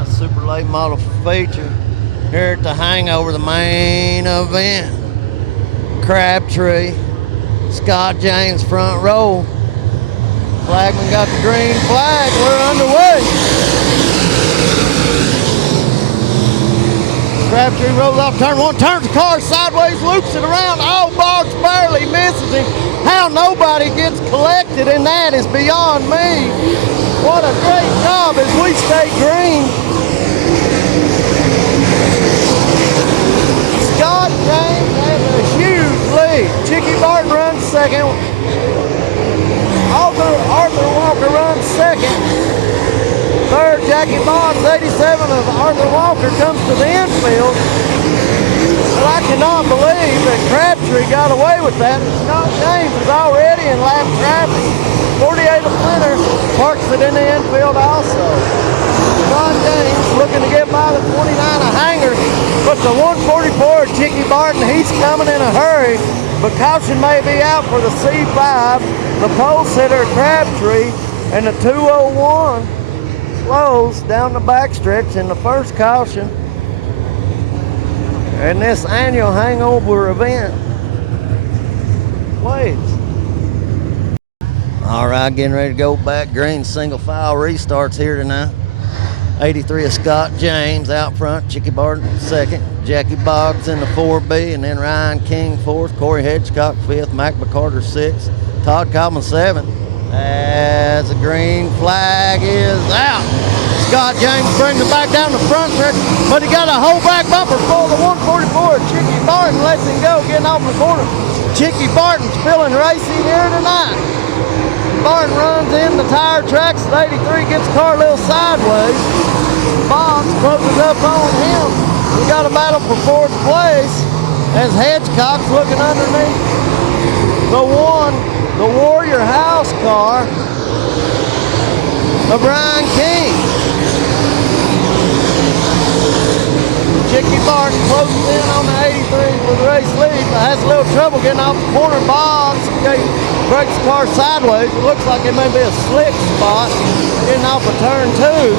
right, super late model feature here at the Hangover, the main event. Crabtree, Scott James front row. Flagman got the green flag. We're underway. Crabtree rolls off turn one, turns the car sideways, loops it around. Oh, Boggs barely misses him. How nobody gets collected in that is beyond me. What a great job as we stay green. Scott James has a huge lead. Chicky Barton runs second. Arthur Walker runs second. Third, Jackie Boggs, 87 of Arthur Walker, comes to the infield. But I cannot believe that Crabtree got away with that. Scott James is already in lap traffic. 48 of Flinter parks it in the infield also. Scott James looking to get by the 29 of Hanger, but the 144 Chicky Barton, he's coming in a hurry. But caution may be out for the C5, the pole sitter Crabtree, and the 201 slows down the backstretch in the first caution in this annual Hangover event. Waves. All right, getting ready to go back green. Single file restarts here tonight. 83 of Scott James out front. Chicky Barton second. Jackie Boggs in the 4B, and then Ryan King fourth. Corey Hedgecock fifth. Mac McCarter sixth. Todd Coleman seventh. As the green flag is out. Scott James brings it back down the front stretch, but he got a whole back bumper for the 144. Chicky Barton lets him go, getting off the corner. Chicky Barton's feeling racy here tonight. Barton runs in the tire tracks at 83, gets the car a little sideways. Boggs closes up on him. We got a battle for fourth place as Hedgecock's looking underneath the Warrior House car of Brian King. Chicky Barton closes in on the 83 for the race lead, but has a little trouble getting off the corner. Boggs breaks the car sideways. It looks like it may be a slick spot getting off of turn two.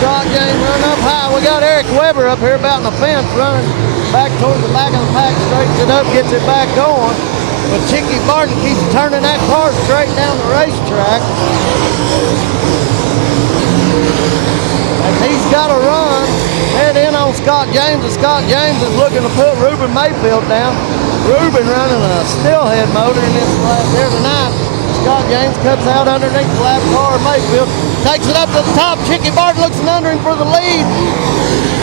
Scott James running up high. We got Eric Weber up here about in the fence running back towards the back of the pack, straightens it up, gets it back going. But Chicky Barton keeps turning that car straight down the racetrack. He's got a run, head in on Scott James, and Scott James is looking to put Ruben Mayfield down. Ruben running a stillhead motor in this lap there tonight. Scott James cuts out underneath the lap car of Mayfield, takes it up to the top. Chicky Barton looks under him for the lead,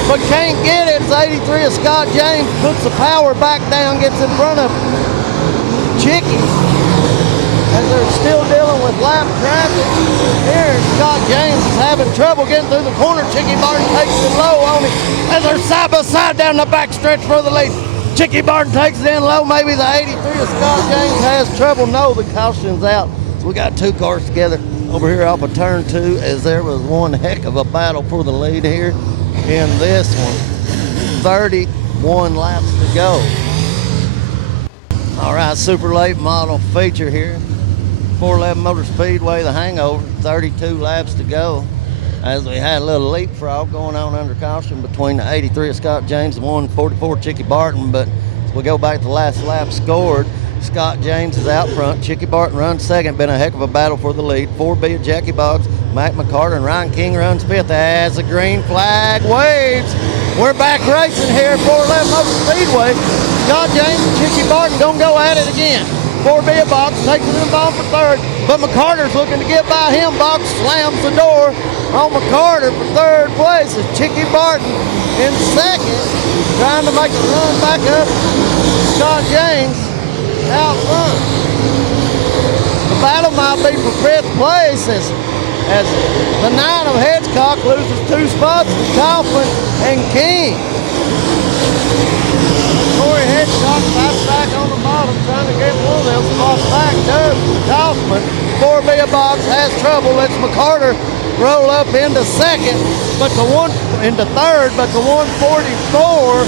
but can't get it. It's 83 of Scott James, puts the power back down, gets in front of Chicky. As they're still dealing with lap traffic. Here, Scott James is having trouble getting through the corner. Chicky Barton takes it low on him as they're side by side down the back stretch for the lead. Chicky Barton takes it in low. Maybe the 83 of Scott James has trouble. No, the caution's out. So we got two cars together over here off of turn two, as there was one heck of a battle for the lead here in this one. 31 laps to go. All right, super late model feature here. 411 Motor Speedway, the Hangover, 32 laps to go. As we had a little leapfrog going on under caution between the 83 of Scott James and 144 Chicky Barton, but as we go back to the last lap scored, Scott James is out front. Chicky Barton runs second. Been a heck of a battle for the lead. 4B of Jackie Boggs, Mac McCarter, and Ryan King runs fifth as the green flag waves. We're back racing here at 411 Motor Speedway. Scott James and Chicky Barton gonna go at it again. 4B of Boggs takes it in the ball for third, but McCarter's looking to get by him. Boggs slams the door on McCarter for third place as Chicky Barton in second, trying to make the run back up. Scott James out front. The battle might be for fifth place as the 9 of Hedgecock loses 2 spots to Kaufman and King. Corey Hedgecock back on the bottom, trying to get one of them spots back to Kaufman. 4B of Boggs has trouble. Lets McCarter roll up into second, into third, but the 144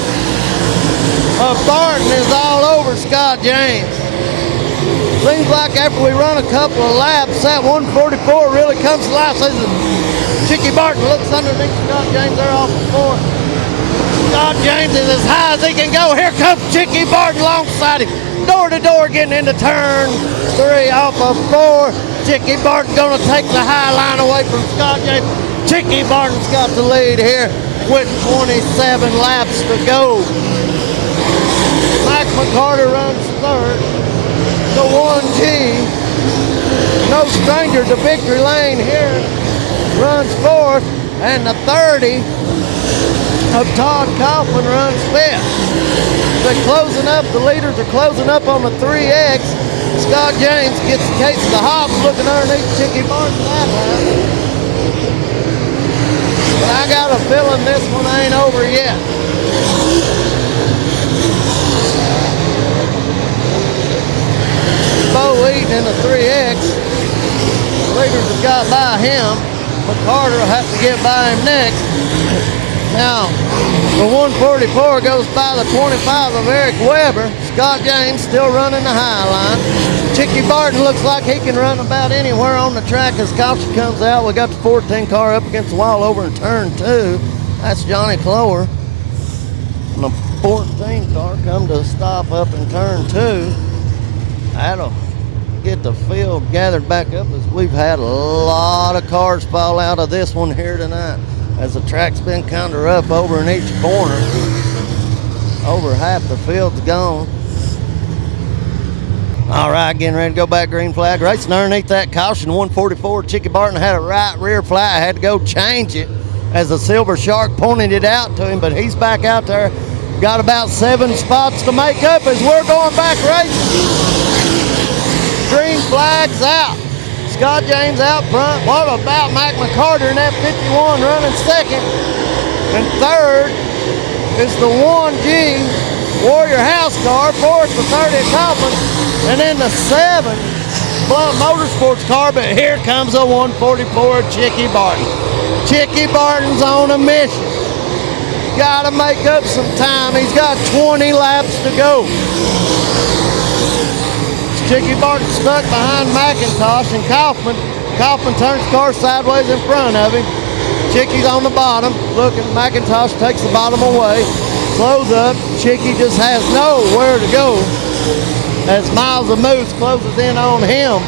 of Barton is all over Scott James. Seems like after we run a couple of laps, that 144 really comes to life. Chicky Barton looks underneath Scott James there off of 4. Scott James is as high as he can go. Here comes Chicky Barton alongside him. Door to door getting into turn 3 off of 4. Chicky Barton gonna take the high line away from Scott James. Chicky Barton's got the lead here with 27 laps to go. Mike McCarter runs third. The 1G, no stranger to victory lane here, runs fourth. And the 30 of Todd Kaufman runs fifth. They're closing up, the leaders are closing up on the 3X. Scott James gets the case of the hops looking underneath Chicky Barton that line. But I got a feeling this one ain't over yet. Bo Eaton in the 3X. Leaders have got by him. McCarter will have to get by him next. Now, the 144 goes by the 25 of Eric Weber. Scott James still running the high line. Chicky Barton looks like he can run about anywhere on the track as caution comes out. We got the 14 car up against the wall over in turn 2. That's Johnny Clower. And the 14 car come to a stop up in turn 2. That'll get the field gathered back up as we've had a lot of cars fall out of this one here tonight as the track's been kind of rough over in each corner. Over half the field's gone. All right, getting ready to go back green flag. Racing underneath that caution, 144. Chicky Barton had a right rear flag. Had to go change it as the Silver Shark pointed it out to him, but he's back out there. Got about 7 spots to make up as we're going back racing. Green flag's out. Scott James out front. What about Mike McCarter in that 51 running second? And third is the 1G Warrior House car. Fourth, the 30 of Kaufman. And then the 7 Blunt Motorsports car. But here comes a 144 Chicky Barton. Chicky Barton's on a mission. Got to make up some time. He's got 20 laps to go. Chicky Barton stuck behind McIntosh and Kaufman. Kaufman turns the car sideways in front of him. Chicky's on the bottom, looking. McIntosh takes the bottom away. Slows up. Chicky just has nowhere to go as Miles of Moose closes in on him.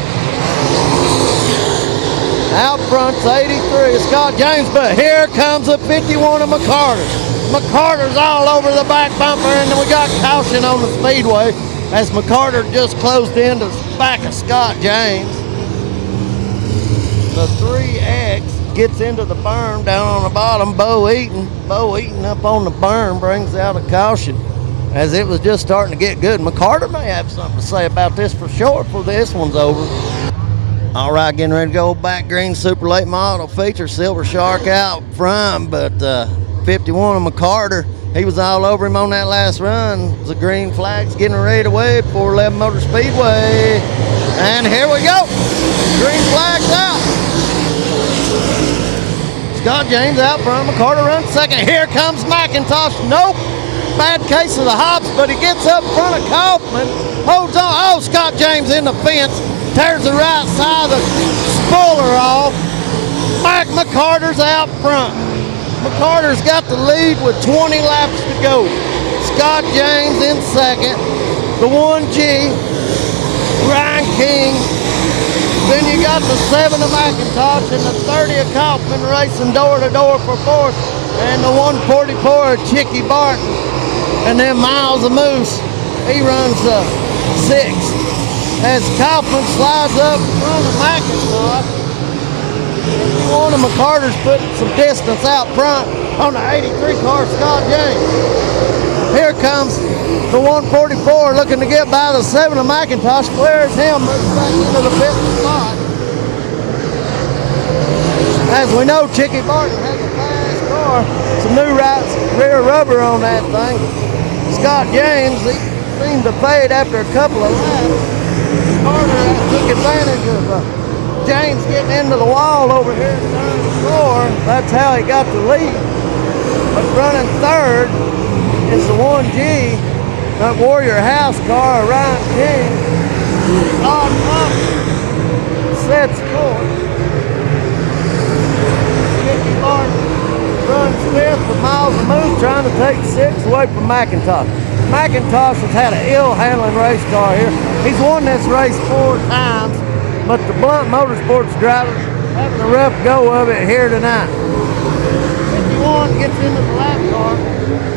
Out front's 83 Scott James, but here comes a 51 of McCarter. McCarter's all over the back bumper, and then we got caution on the Speedway as McCarter just closed in the back of Scott James. The 3X gets into the berm down on the bottom. Bo Eaton up on the berm brings out a caution as it was just starting to get good. McCarter may have something to say about this for sure before this one's over. All right, getting ready to go back green super late model feature. Silver Shark out front, but 51 of McCarter, he was all over him on that last run. The green flag's getting ready to wave for 11 Motor Speedway. And here we go. Green flag's out. Scott James out front. McCarter runs second. Here comes McIntosh. Nope. Bad case of the hops, but he gets up in front of Kaufman. Holds on. Oh, Scott James in the fence. Tears the right side of the spoiler off. Mike McCarter's out front. McCarter's got the lead with 20 laps to go. Scott James in second. The 1G, Ryan King. Then you got the 7 of McIntosh and the 30 of Kaufman racing door to door for fourth. And the 144 of Chicky Barton. And then Miles of Moose, he runs sixth. As Kaufman slides up in front of McIntosh. One of McCarter's putting some distance out front on the 83 car, Scott James. Here comes the 144 looking to get by the 7 of McIntosh. Clears him, moves back into the 5th spot. As we know, Chicky Barton has a fast car. Some new rear rubber on that thing. Scott James, he seemed to fade after a couple of laps. Carter took advantage of James getting into the wall over here in turn 4. That's how he got the lead. But running third is the 1G, that Warrior House car, Ryan King. On top, sets course. take 6 away from McIntosh. McIntosh has had an ill-handling race car here. He's won this race 4 times, but the Blunt Motorsports driver having a rough go of it here tonight. 51 gets into the lap car,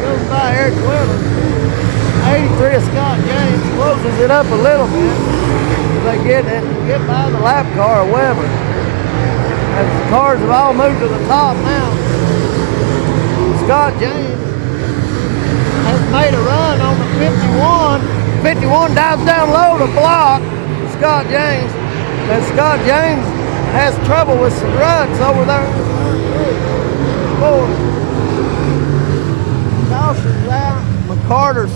goes by Eric Weber. 83 of Scott James closes it up a little bit. They get by the lap car of Weber. As the cars have all moved to the top now, Scott James has made a run on the 51. 51 dives down low to block Scott James. And Scott James has trouble with some ruts over there. 4. Caution's out. McCarter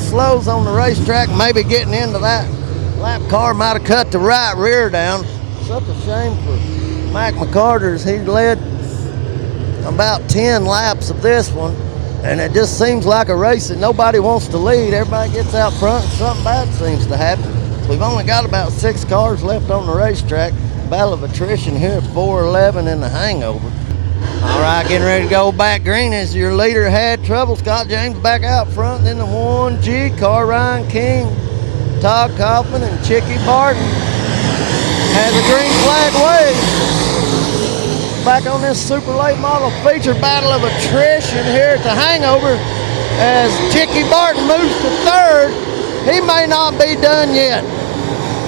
slows on the racetrack, maybe getting into that lap car. Might have cut the right rear down. Such a shame for Mike McCarter's. He led about 10 laps of this one, and it just seems like a race that nobody wants to lead. Everybody gets out front and something bad seems to happen. We've only got about 6 cars left on the racetrack. Battle of attrition here at 411 in the Hangover. All right, getting ready to go back green as your leader had trouble. Scott James back out front. Then the 1G car, Ryan King, Todd Kaufman, and Chicky Barton has a green flag wave. Back on this super late model feature, battle of attrition here at the Hangover as Chicky Barton moves to 3rd. He may not be done yet.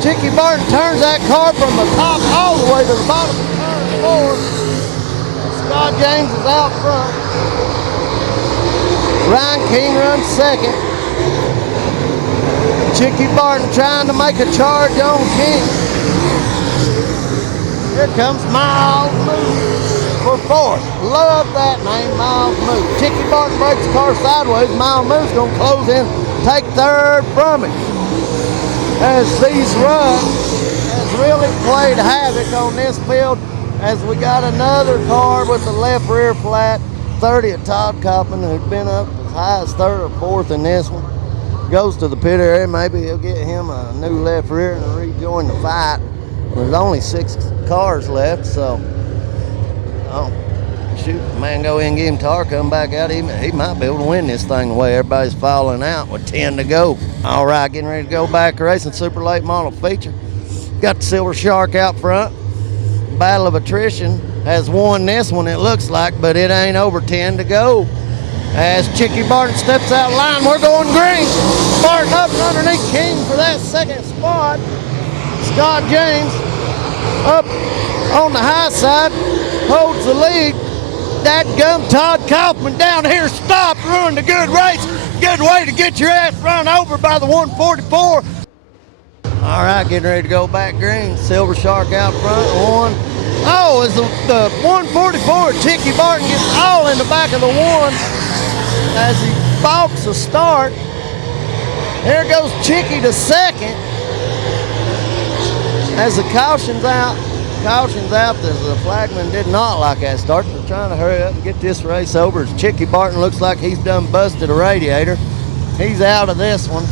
Chicky Barton turns that car from the top all the way to the bottom of turn 4. Scott James is out front. Ryan King runs 2nd. Chicky Barton trying to make a charge on King. Here comes Miles Moose for 4th. Love that name, Miles Moose. Chicky Barton breaks the car sideways. Miles Moose going to close in, take 3rd from him. As these runs has really played havoc on this field, as we got another car with the left rear flat. 30 of Todd Kaufman, who's been up as high as 3rd or 4th in this one. Goes to the pit area. Maybe he'll get him a new left rear and rejoin the fight. There's only 6 cars left, so shoot, man, go in and give him tar, come back out. He might be able to win this thing the way everybody's falling out with 10 to go. All right, getting ready to go back racing super late model feature. Got the Silver Shark out front. Battle of attrition has won this one, it looks like, but it ain't over 10 to go. As Chicky Barton steps out of line, we're going green. Barton up and underneath King for that 2nd spot. Scott James up on the high side, holds the lead. Dadgum Todd Kaufman down here stopped, ruined a good race. Good way to get your ass run over by the 144. All right, getting ready to go back green. Silver Shark out front, 1. Oh, as the 144, Chicky Barton gets all in the back of the 1 as he balks the start. There goes Chicky to 2nd. As the caution's out, the flagman did not like that start. They're trying to hurry up and get this race over. As Chicky Barton looks like he's done busted a radiator. He's out of this one.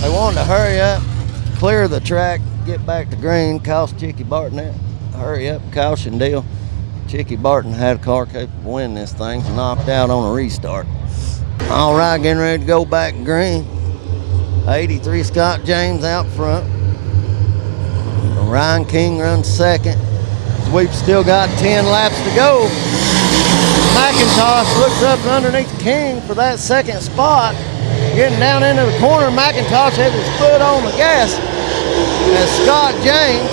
They wanted to hurry up, clear the track, get back to green, cost Chicky Barton that hurry up caution deal. Chicky Barton had a car capable of winning this thing, knocked out on a restart. All right, getting ready to go back green. 83 Scott James out front. Ryan King runs 2nd. We've still got 10 laps to go. McIntosh looks up underneath King for that 2nd spot. Getting down into the corner, McIntosh has his foot on the gas. As Scott James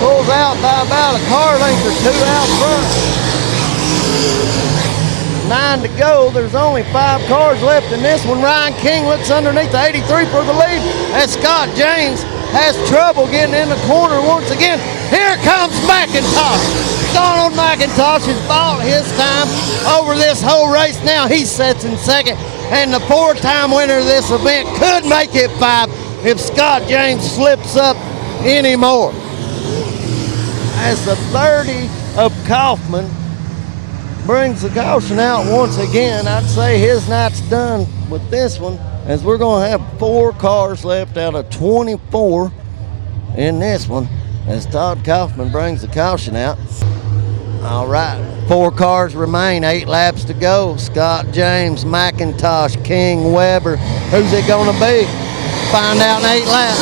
pulls out by about a car length or 2 out front. 9 to go. There's only 5 cars left in this one. Ryan King looks underneath the 83 for the lead. As Scott James has trouble getting in the corner once again. Here comes McIntosh. Donald McIntosh has bought his time over this whole race. Now he sits in 2nd, and the 4-time winner of this event could make it 5 if Scott James slips up anymore. As the 30 of Kaufman brings the caution out once again, I'd say his night's done with this one, as we're going to have 4 cars left out of 24 in this one as Todd Kaufman brings the caution out. All right, 4 cars remain, 8 laps to go. Scott James, McIntosh, King, Weber. Who's it gonna be? Find out in 8 laps.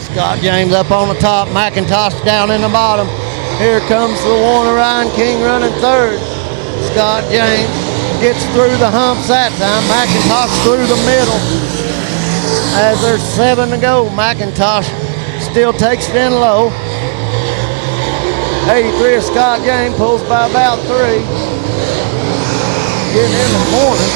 Scott James up on the top, McIntosh down in the bottom. Here comes the Warner Ryan King running third. Scott James gets through the humps that time. McIntosh through the middle. As there's 7 to go, McIntosh still takes it in low. 83 of Scott James pulls by about 3. Getting in the corner.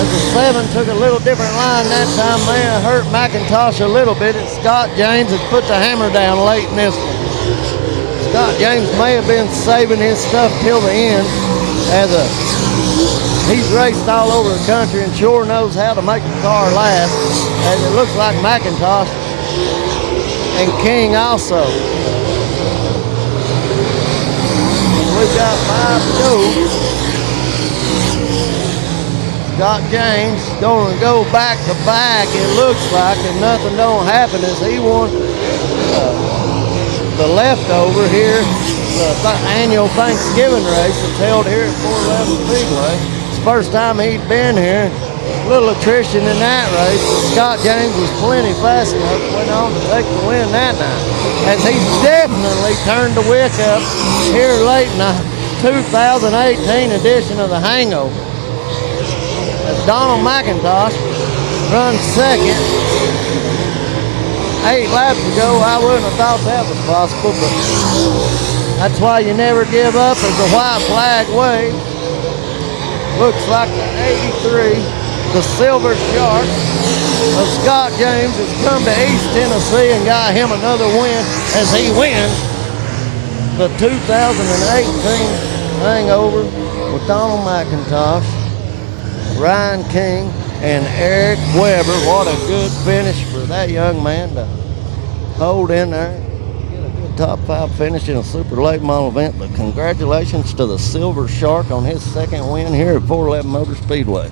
As the 7 took a little different line that time, may have hurt McIntosh a little bit. And Scott James has put the hammer down late in this one. Scott James may have been saving his stuff till the end, as he's raced all over the country and sure knows how to make the car last, as it looks like McIntosh and King also. We've got 5 to go. Scott James going to go back to back, it looks like, and nothing don't happen as he won the leftover here, the annual Thanksgiving race that's held here at 411 Speedway. It's the first time he'd been here. A little attrition in that race. Scott James was plenty fast enough, went on to take the win that night. As he's definitely turned the wick up here late in the 2018 edition of the Hangover. As Donald McIntosh runs second. 8 laps ago, I wouldn't have thought that was possible, but that's why you never give up as the white flag waves. Looks like the 83, the Silver Shark of Scott James, has come to East Tennessee and got him another win as he wins the 2018 Hangover with Donald McIntosh, Ryan King, and Eric Weber. What a good finish for that young man to hold in there. Get a good top 5 finish in a super late model event. But congratulations to the Silver Shark on his second win here at 411 Motor Speedway.